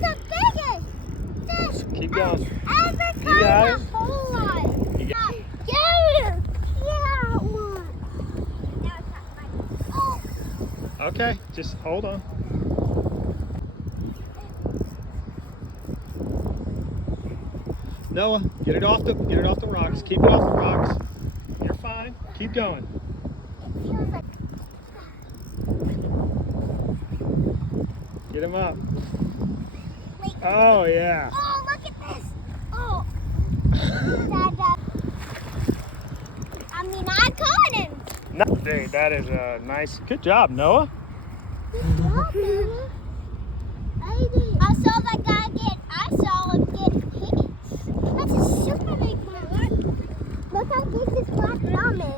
the biggest fish Keep going. I've ever You caught got in it. my whole life. You got Yeah, one. Now it's not funny. Oh, Okay, just hold on. Noah, get it off the rocks. Keep it off the rocks. You're fine. Keep going. it feels like. Get him up. Wait. Oh yeah. Oh, look at this. Oh. Dad. I mean, I caught him. No, dude, that is a nice. Good job, Noah. Good job, Noah. I saw that guy get. I saw him get hit. That's a super big one. Look how big this black drum is.